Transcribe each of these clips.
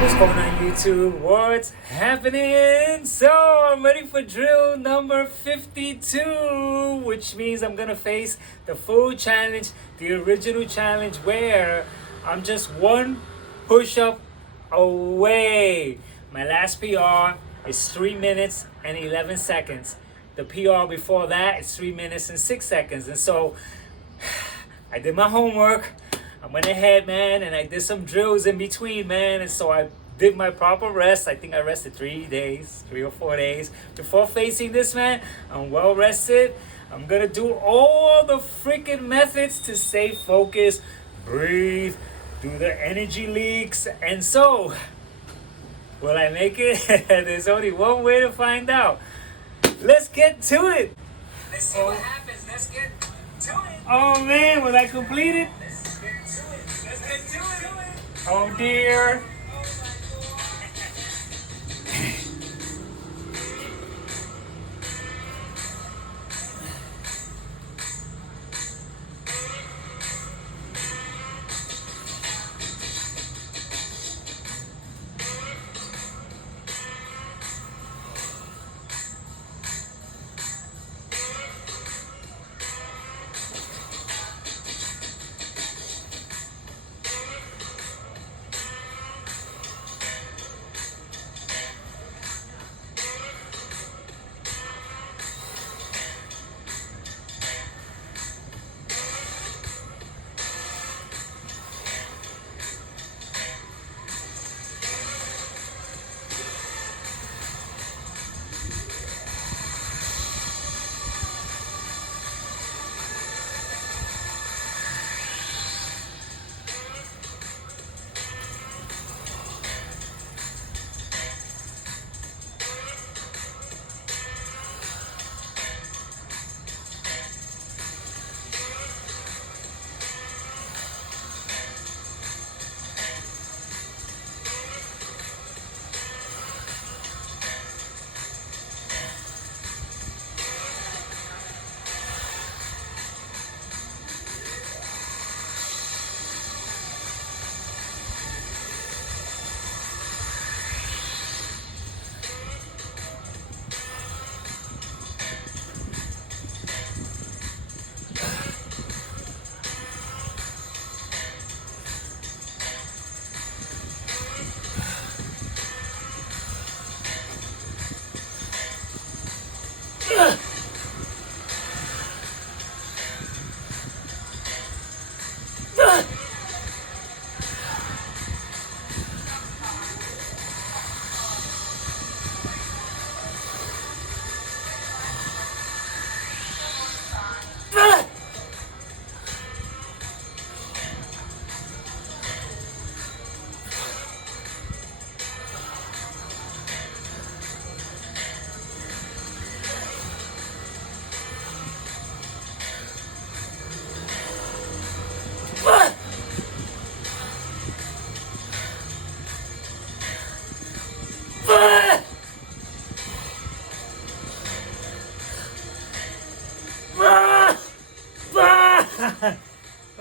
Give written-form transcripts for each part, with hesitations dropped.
What's going on YouTube? What's happening? So I'm ready for drill number 52, which means I'm gonna face the full challenge, the original challenge where I'm just one push-up away. My last PR is 3 minutes and 11 seconds. The PR before that is 3 minutes and 6 seconds. And so I did my homework. I went ahead, man, and I did some drills in between, man. And so I did my proper rest. I think I rested 3 or 4 days. Before facing this, man, I'm well rested. I'm gonna do all the freaking methods to stay focused, breathe, do the energy leaks. And so, will I make it? There's only one way to find out. Let's get to it. Let's see what happens. Let's get to it. Oh man, will I complete it? Oh dear.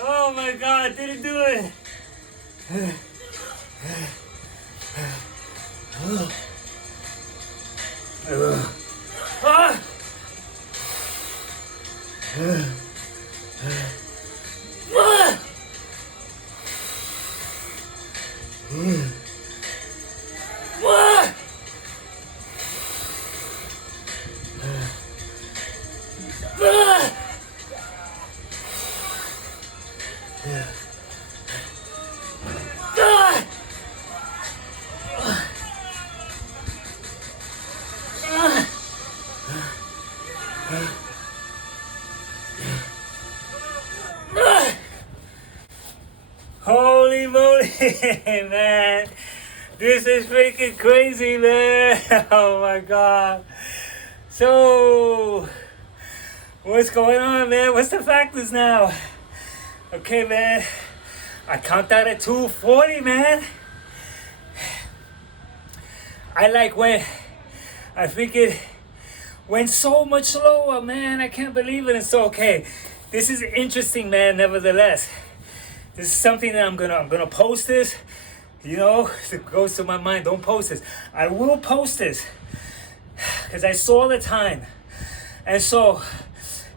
Oh my god, didn't do it. Holy moly, man. This is freaking crazy, man. Oh my god. So, what's going on, man? What's the factors now? Okay, man. I count out at 240, man. I went so much slower, man. I can't believe it. And so, okay, this is interesting, man, nevertheless. This is something that I'm gonna post this. You know, it goes to my mind, don't post this. I will post this because I saw the time. And so,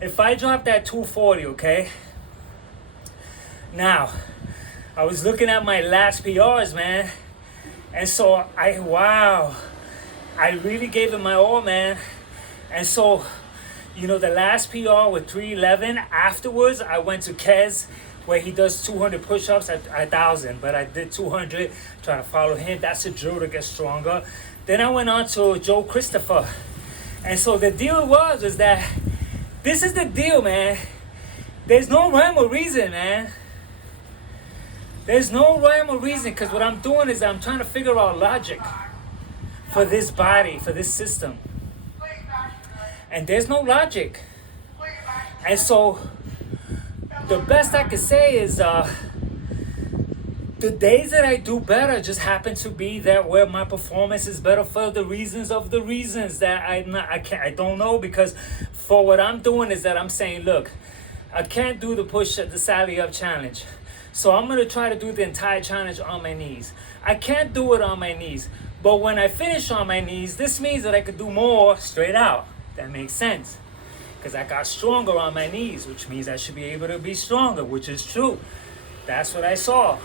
if I drop that 240, okay? Now, I was looking at my last PRs, man. And so, wow. I really gave it my all, man. And so, you know, the last PR with 311, afterwards, I went to Kez, where he does 200 push-ups at 1,000. But I did 200, trying to follow him. That's a drill to get stronger. Then I went on to Joe Christopher. And so the deal was that this is the deal, man. There's no rhyme or reason, man. There's no rhyme or reason, because what I'm doing is I'm trying to figure out logic for this body, for this system. And there's no logic. And so the best I can say is the days that I do better just happen to be that where my performance is better for the reasons that I don't know, because for what I'm doing is that I'm saying, look, I can't do the Sally Up challenge. So I'm going to try to do the entire challenge on my knees. I can't do it on my knees. But when I finish on my knees, this means that I could do more straight out. That makes sense. Because I got stronger on my knees, which means I should be able to be stronger, which is true. That's what I saw.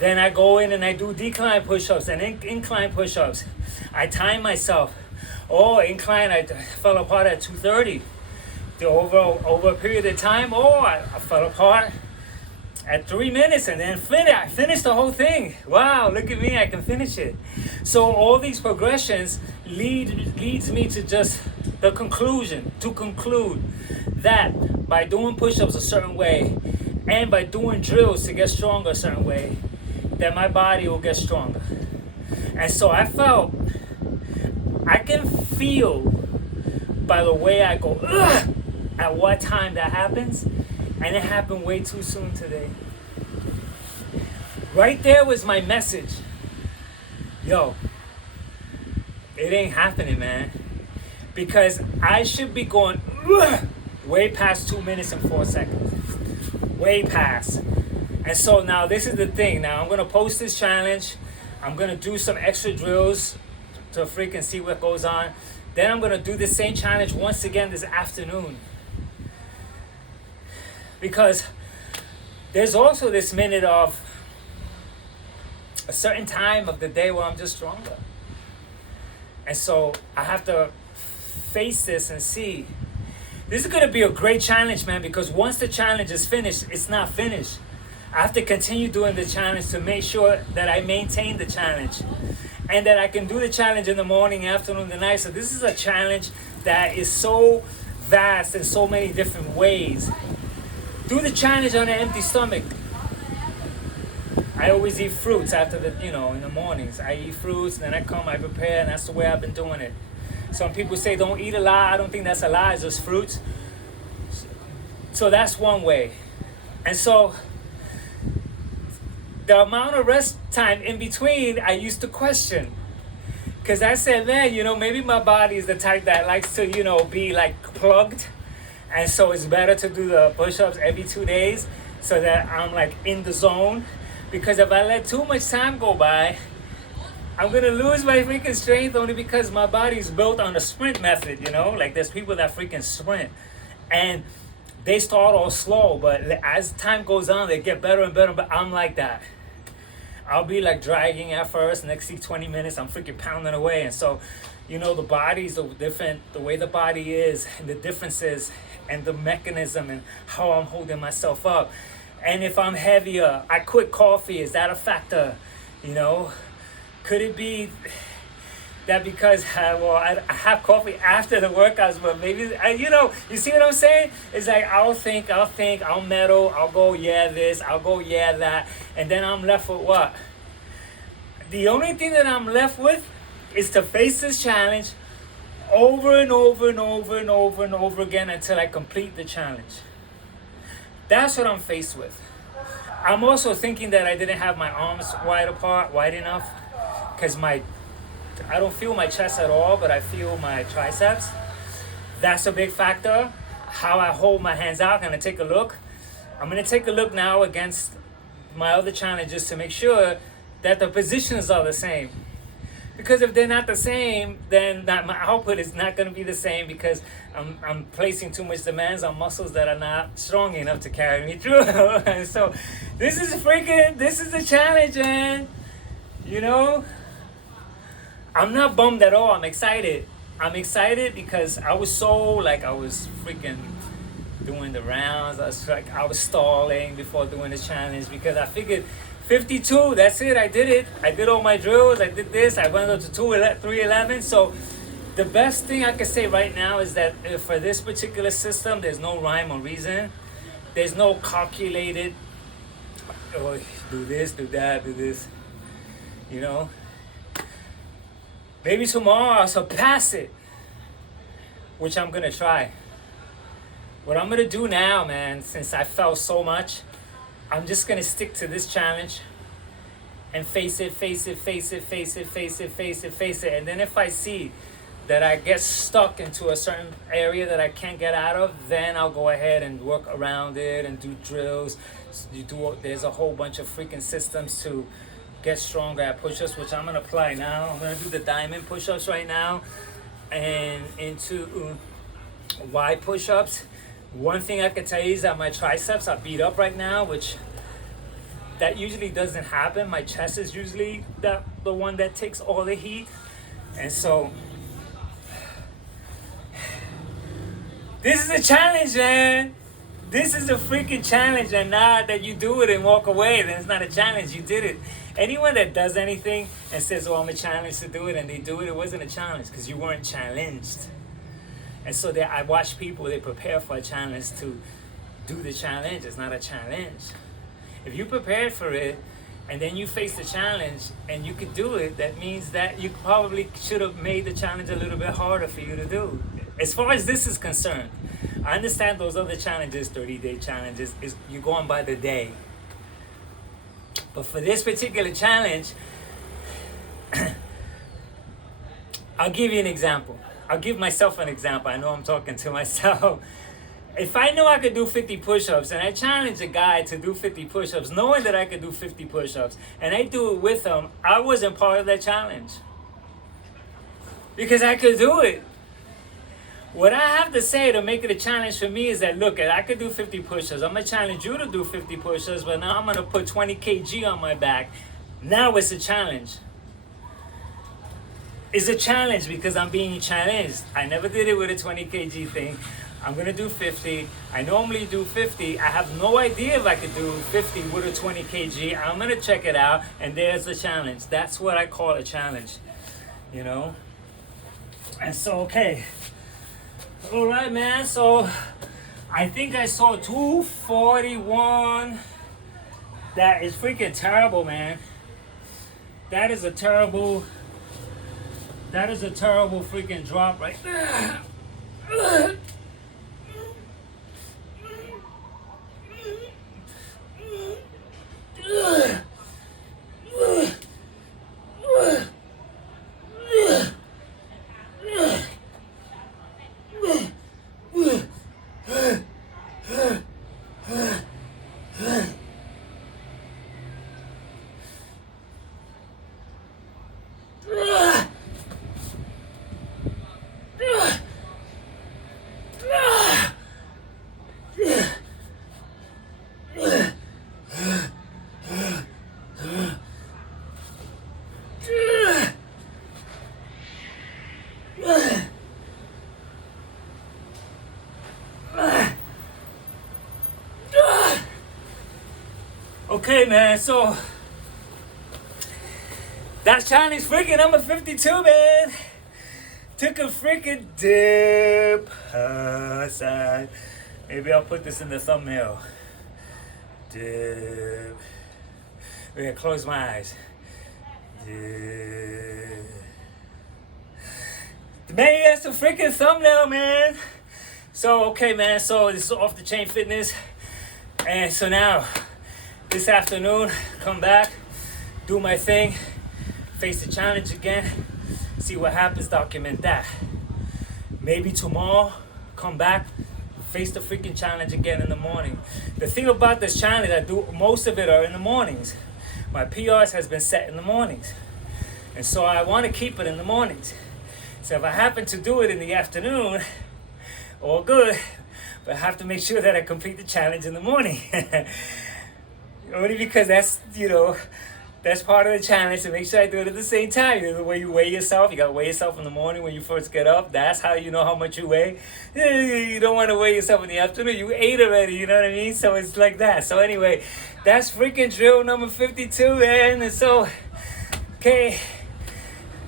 Then I go in and I do decline push-ups and incline push-ups. I time myself. Oh, incline, I fell apart at 2:30. Over a period of time, I fell apart at 3 minutes, and then I finished the whole thing. Wow, look at me, I can finish it. So all these progressions leads me to just the conclusion, to conclude that by doing push-ups a certain way and by doing drills to get stronger a certain way, that my body will get stronger. And so I can feel by the way I go, at what time that happens, and it happened way too soon today. Right there was my message. Yo, it ain't happening, man. Because I should be going way past 2 minutes and 4 seconds. Way past. And so now this is the thing. Now I'm going to post this challenge. I'm going to do some extra drills to freaking see what goes on. Then I'm going to do the same challenge once again this afternoon. Because there's also this minute of a certain time of the day where I'm just stronger. And so I have to face this and see. This is going to be a great challenge, man, because once the challenge is finished, it's not finished. I have to continue doing the challenge to make sure that I maintain the challenge and that I can do the challenge in the morning, afternoon, and night. So this is a challenge that is so vast in so many different ways. Do the challenge on an empty stomach. I always eat fruits after in the mornings. I eat fruits, and then I come, I prepare, and that's the way I've been doing it. Some people say don't eat a lot. I don't think that's a lot, it's just fruits. So that's one way. And so the amount of rest time in between, I used to question. Because I said, man, maybe my body is the type that likes to, be like plugged. And so it's better to do the push-ups every 2 days so that I'm like in the zone. Because if I let too much time go by, I'm going to lose my freaking strength only because my body's built on the sprint method, Like there's people that freaking sprint. And they start all slow, but as time goes on, they get better and better. But I'm like that. I'll be like dragging at first, next 20 minutes, I'm freaking pounding away. And so, the body's the way the body is, and the differences, and the mechanism, and how I'm holding myself up. And if I'm heavier, I quit coffee. Is that a factor? Could it be that because I have coffee after the workouts, but maybe you see what I'm saying? It's like I'll think, I'll meddle, I'll go this, I'll go that, and then I'm left with what? The only thing that I'm left with is to face this challenge over and over and over and over and over again until I complete the challenge. That's what I'm faced with. I'm also thinking that I didn't have my arms wide enough, because I don't feel my chest at all, but I feel my triceps. That's a big factor. How I hold my hands out. I'm going to take a look. I'm going to take a look now against my other challenges to make sure that the positions are the same. Because if they're not the same, then my output is not going to be the same, because I'm placing too much demands on muscles that are not strong enough to carry me through. So this is a challenge, man. You know, I'm not bummed at all. I'm excited. I'm excited because I was freaking doing the rounds. I was stalling before doing the challenge, because I figured 52, that's it, I did it. I did all my drills, I did this, I went up to 311. So the best thing I can say right now is that for this particular system, there's no rhyme or reason. There's no calculated, oh, do this, do that, do this. You know? Maybe tomorrow I'll surpass it, which I'm gonna try. What I'm gonna do now, man, since I felt so much, I'm just gonna stick to this challenge and face it. And then if I see that I get stuck into a certain area that I can't get out of, then I'll go ahead and work around it and do drills. There's a whole bunch of freaking systems to get stronger at push-ups, which I'm gonna apply now. I'm gonna do the diamond push-ups right now, and into Y push-ups. One thing I can tell you is that my triceps are beat up right now, which that usually doesn't happen. My chest is usually the one that takes all the heat. And so this is a challenge, man. This is a freaking challenge, and not that you do it and walk away, then it's not a challenge. You did it. Anyone that does anything and says, oh, I'm a challenge to do it, and they do it, it wasn't a challenge, because you weren't challenged. And so I watch people, they prepare for a challenge to do the challenge. It's not a challenge. If you prepared for it and then you face the challenge and you could do it, that means that you probably should have made the challenge a little bit harder for you to do. As far as this is concerned, I understand those other challenges, 30-day challenges, is you're going by the day. But for this particular challenge, I'll give you an example. I'll give myself an example. I know I'm talking to myself. If I know I could do 50 push-ups and I challenge a guy to do 50 push-ups, knowing that I could do 50 push-ups, and I do it with him, I wasn't part of that challenge. Because I could do it. What I have to say to make it a challenge for me is that, look, I could do 50 push-ups. I'm going to challenge you to do 50 push-ups, but now I'm going to put 20 kg on my back. Now it's a challenge. It's a challenge because I'm being challenged. I never did it with a 20 kg thing. I'm gonna do 50. I normally do 50. I have no idea if I could do 50 with a 20 kg. I'm gonna check it out, and there's the challenge. That's what I call a challenge, you know? And so, okay. All right, man. So I think I saw 241. That is freaking terrible, man. That is a terrible freaking drop right there. Okay, man, so that's challenge freaking number 52, man. Took a freaking dip aside. Maybe I'll put this in the thumbnail. Dip. We're gonna close my eyes. Dip. Maybe that's a freaking thumbnail, man. So, okay, man, so this is Off the Chain Fitness. And so now, this afternoon, come back, do my thing, face the challenge again, see what happens, document that. Maybe tomorrow, come back, face the freaking challenge again in the morning. The thing about this challenge, I do most of it are in the mornings. my PRs has been set in the mornings. And so I want to keep it in the mornings. So if I happen to do it in the afternoon, all good. But I have to make sure that I complete the challenge in the morning. Only because that's, that's part of the challenge, to make sure I do it at the same time. The way you weigh yourself, you got to weigh yourself in the morning when you first get up. That's how you know how much you weigh. You don't want to weigh yourself in the afternoon. You ate already, you know what I mean? So it's like that. So anyway, that's freaking drill number 52, man. And so, okay,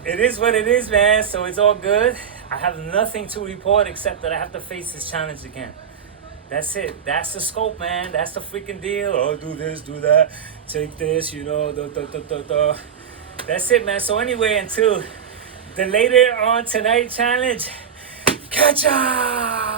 it is what it is, man. So it's all good. I have nothing to report except that I have to face this challenge again. That's it. That's the scope, man. That's the freaking deal. Oh, do this, do that. Take this, That's it, man. So anyway, until the later on tonight challenge, catch ya!